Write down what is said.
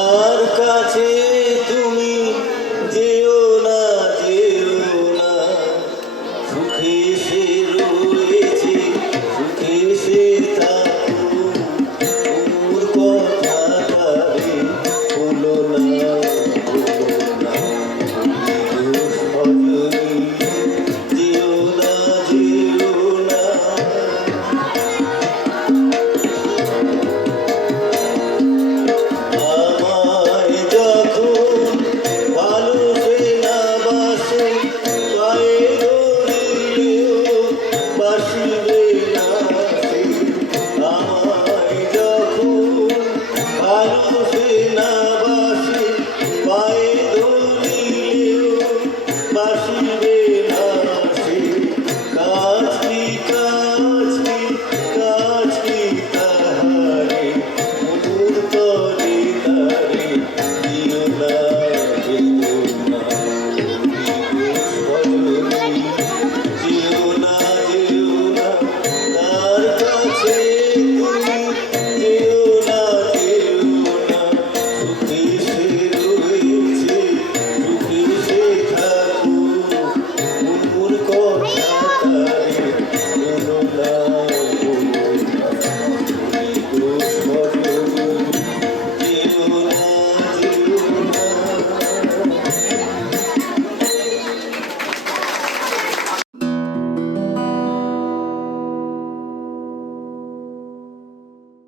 আমার কাছে তুমি যেও না, যেও না, সুখে সে রয়েছে, সুখে সে থাকো, ওর কথাটা রে হলো না, হলো না। সজনী যেও না, যেও না। আমায় যখন ভালোসে না বাসে, পায়ে ধরিলেও বাসিবে না সে। আমায় যখন ভালোসে না বাসে, পায়ে ধরিলেও বাসিবে না সে। কাছি কাছি কাছি তাহারে মুহূর্ত